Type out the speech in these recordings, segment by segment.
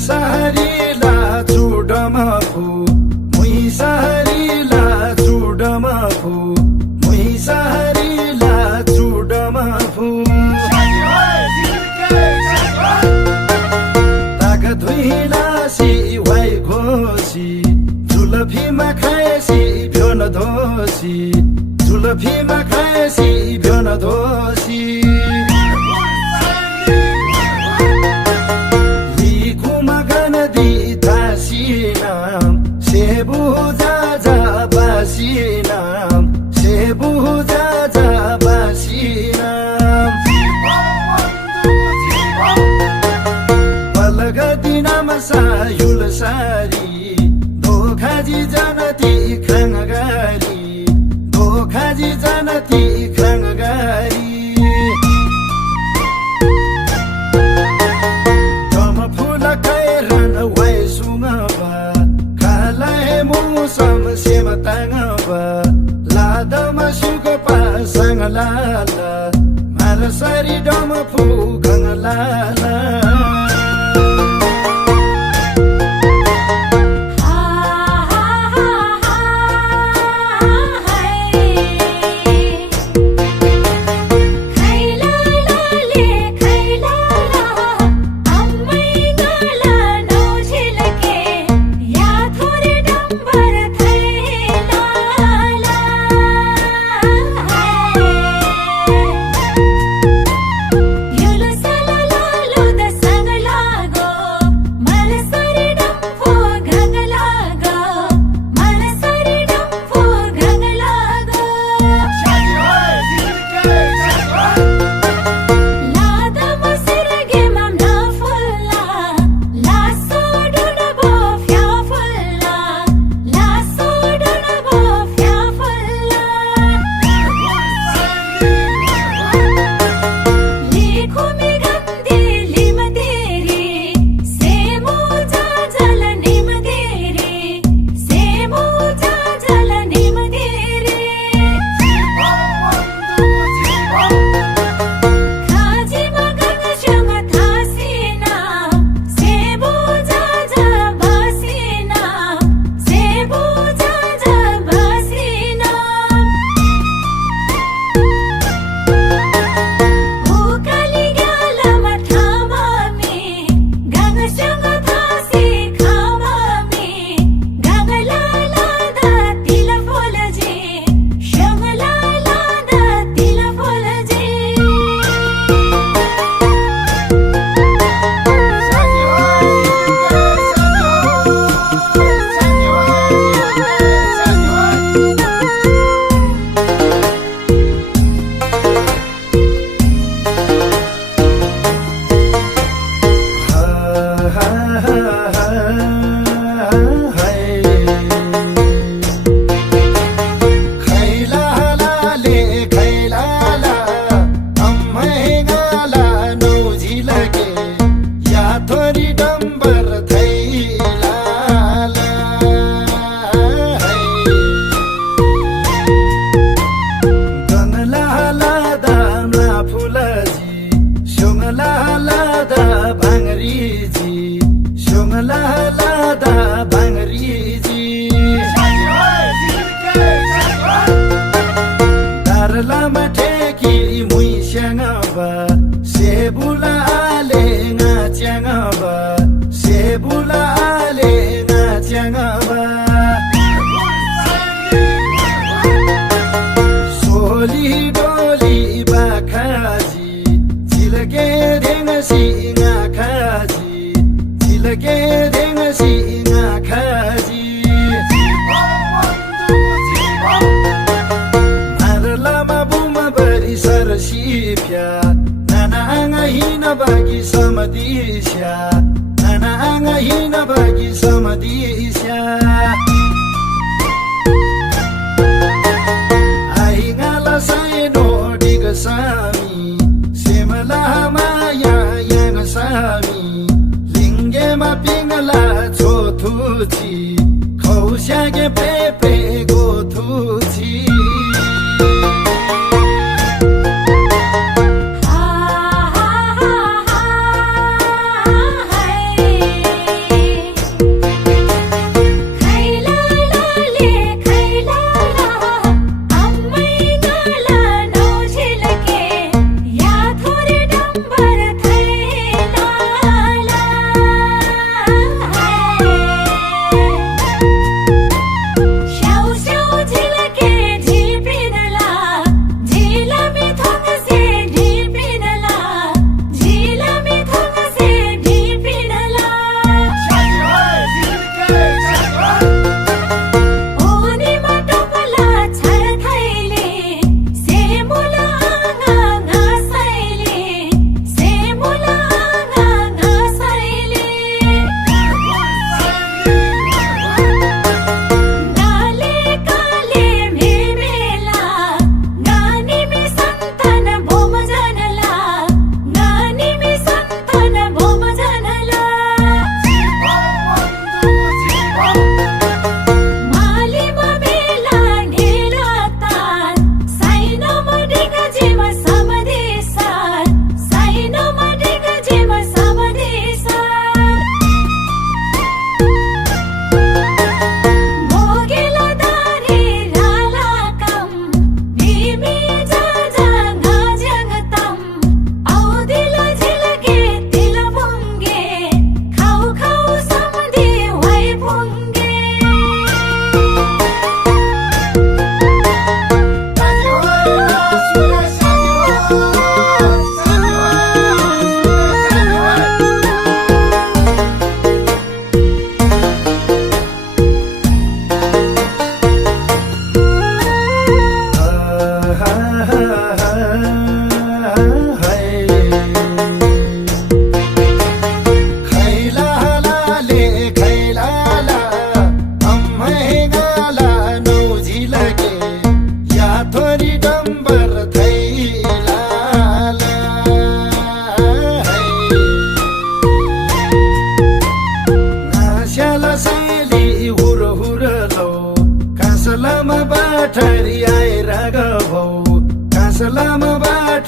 सहरीला चुडमा फु मुई सहरीला चुडमा फु मुई सहरीला चुडमा फु ताक धुइला सी वाइ घोसी जुलफीमा खाएसी भ्योन धोसी जुलफीमा खाएसी भ्योन धोसी सेबु जाजा बासिनाम सेबु जाजा बासिनाम पलग दिनमा सायुल सारी दोखाजी जनती खङगारी दोखाजी जनती खङगारी जम फुल कैरन वैसुङबा मुसम सेम ताङबा लादमा सुगपा सङलाला मारसरी डम फु गङलाला खौस्यागे पेपे गोथुची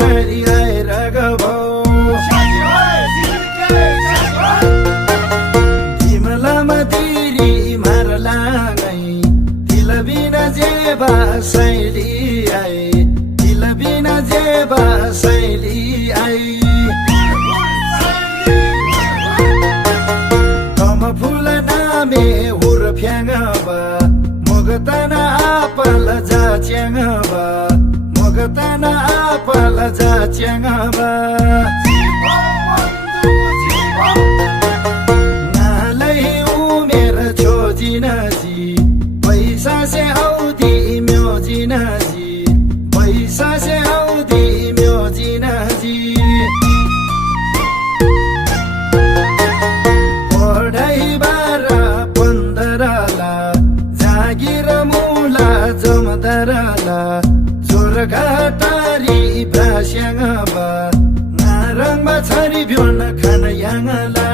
ठरी आएर गभौ तिमलामा तिरी मारला नै तिल बिना जेबा शैली आए तिल बिना जेबा शैली आई कम फुल नामे हुर फ्याङ्गबा मोगतना आपल जा च्याङ्गबा मोगतना आपल जा च्याङ्गबा नालै उमेर छोजिनजी पैसा से औधी म्योजिनजी पैसा से औधी म्योजिनजी पढाइ 12-15ला जागिर मुला जमदारला जोरघाटारी भास्याङबा नारङमा छरी भ्योन खान याङला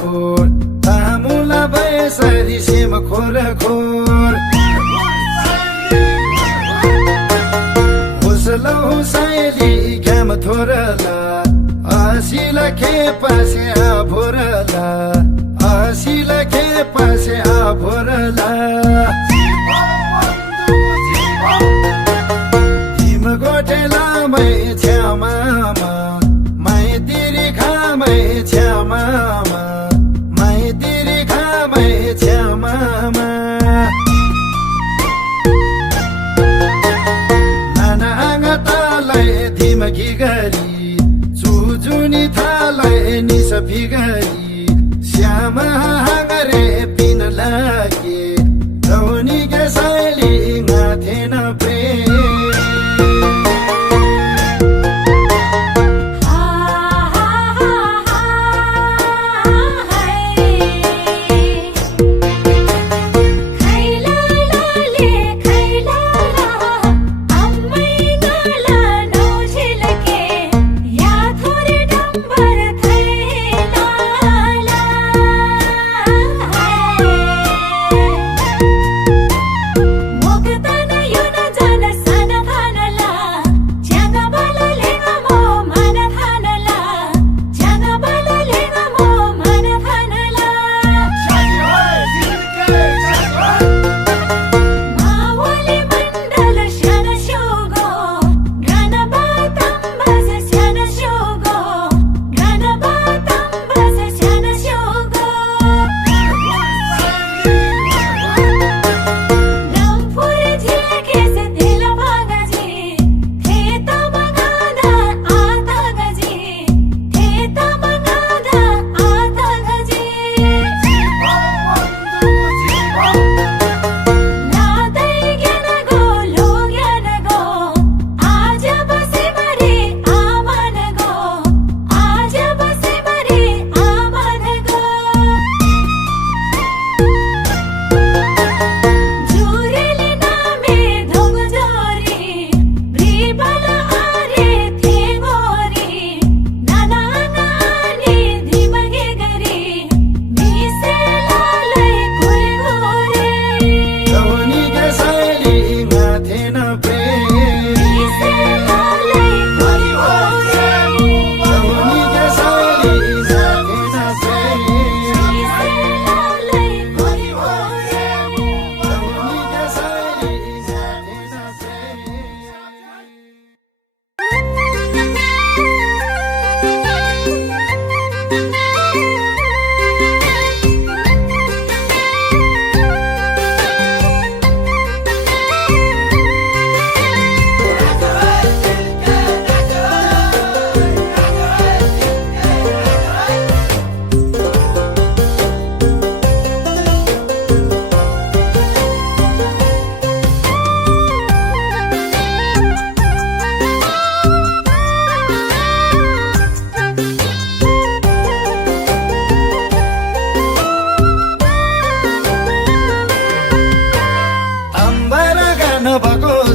खोर तामुला बयसरी सेम खोर खोर हुसलो हुसैली घाम थोरला आसिला खेपासे आभोरला आसिला खेपासे आभोरला तिम गोटेला मै छ्यामामा मै तिरी खामै छ्यामामा मै तिरी खामै छ्यामामा नाना आँगतालाई थिमकी गरी चुचुनी थालाई निसफी गरी श्यामा हागरे पिन लागे धौनी के शैली गाथेन प्रेम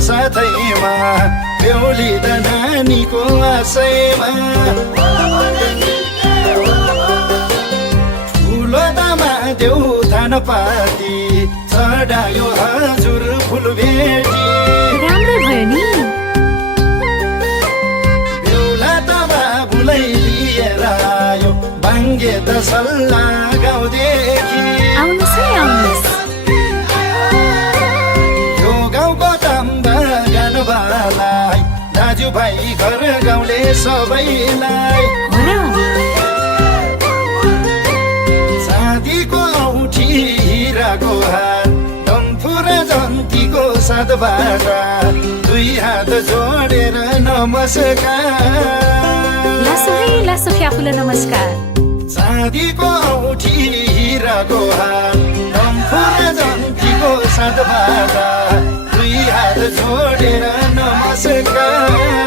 साथैमा बेहुली त नानीको आशैमा ठुलो दामा देउ थान पाती चढायो हजुर फुल भेटी राम्रो भयो नि बेहुला त बाबुलाई लिएर आयो बाङ्गे त सल्लाह गाउँदेखि आउनुहोस् है आउनुहोस् यो गाउँको तम्बा गानबालाई दाजुभाइ घर गाउँले सबैलाई चाँदीको औँठी हिराको हार डम्फु र जन्तीको साथबाट दुई हात जोडेर नमस्कार लासो है लासो फ्याफुला नमस्कार चाँदीको औँठी हिराको हार डम्फु र जन्तीको साथबाट दुई हात जोडेर नमस्कार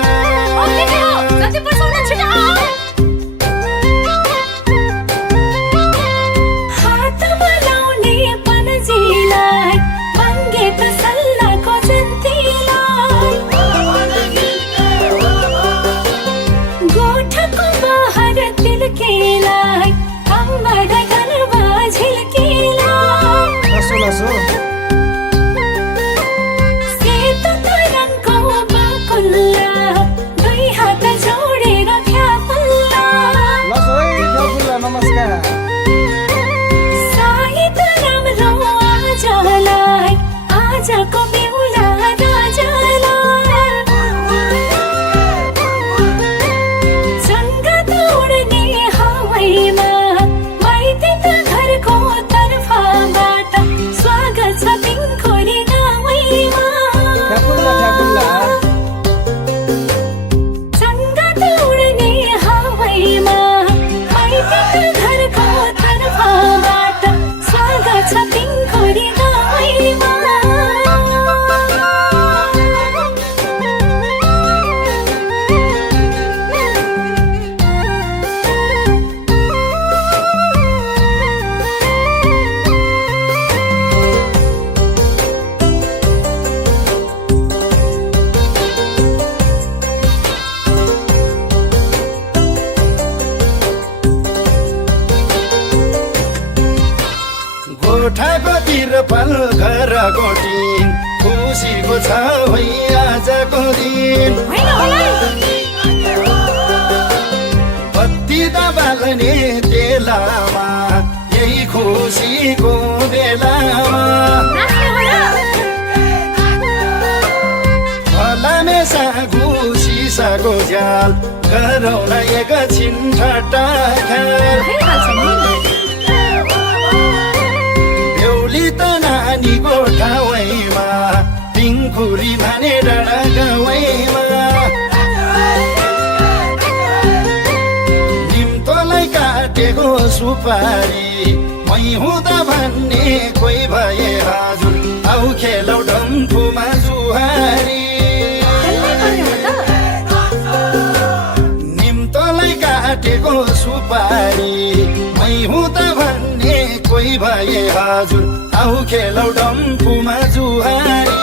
गोठाको तिरपाल घर गोटिन खुसीको छ है आजको दिन बत्ती त बाल्ने बेलामा यही खुसीको बेलामा फलामे सागु सिसाको झ्याल गरौँ न एकछिन ठट्टा ख्याल बेहुली त नानीको ठाउँमा पिङखुरी माने डाँडा गाउँमा निम्तोलाई काटेको सुपारी मै हुँदा भन्ने कोही भए हजुर आउ खेलौ डम्फुमा जुहारी निम्तोलाई काटेको सुपारी मै हुँदा भन्ने कोही भए हजुर आउ खेलौ डम्फुमा जुहारी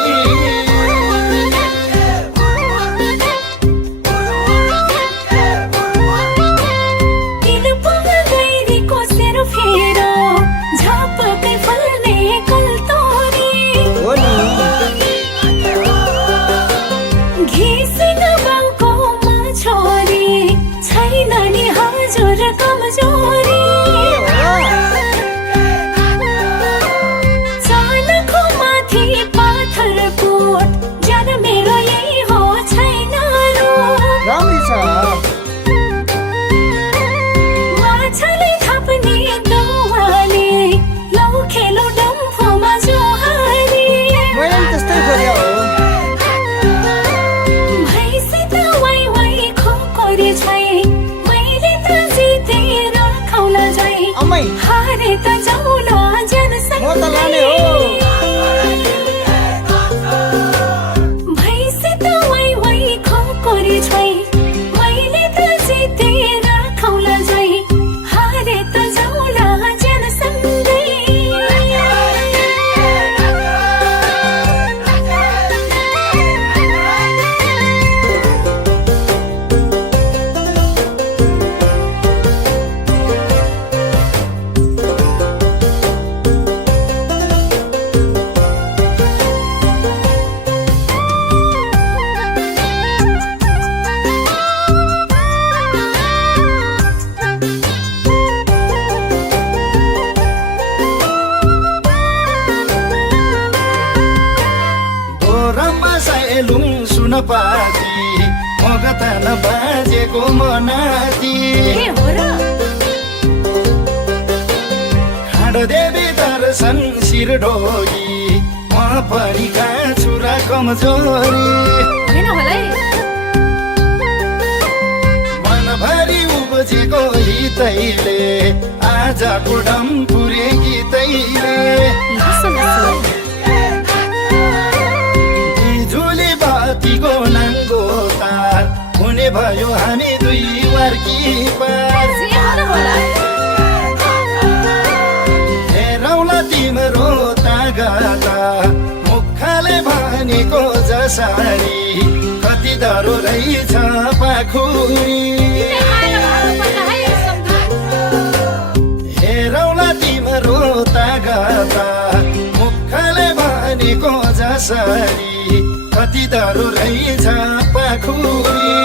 हारे त जाउला जनसँग म त लाने हो भैसे त वाइ वाइ खोकोरी छै मैले त जितेर खौला जै हारे त जाउला जनसँगै पाती मगता नबाजेको मनाती ए हो र देवी दर्शन शिर ढोगी म पनि काछु र कमजोरी होइन होला है मनभरि उब्जेको हितैले आजको डम्पुरे गीतैले बिजुली बातीको नाङ्गो तार हुने भयो हामी दुई वार्की पार तिम्रो तागता मुखले भनेको जसरी कति डरो रहेछ पाखुरी हेरौला तिम्रो तागता मुखले भनेको जसरी कति डरो रहेछ पाखुरी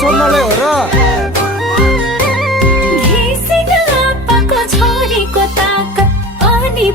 सोध्नलाई हो र घिसिङ आप्पाको छोरीको ताकत अनि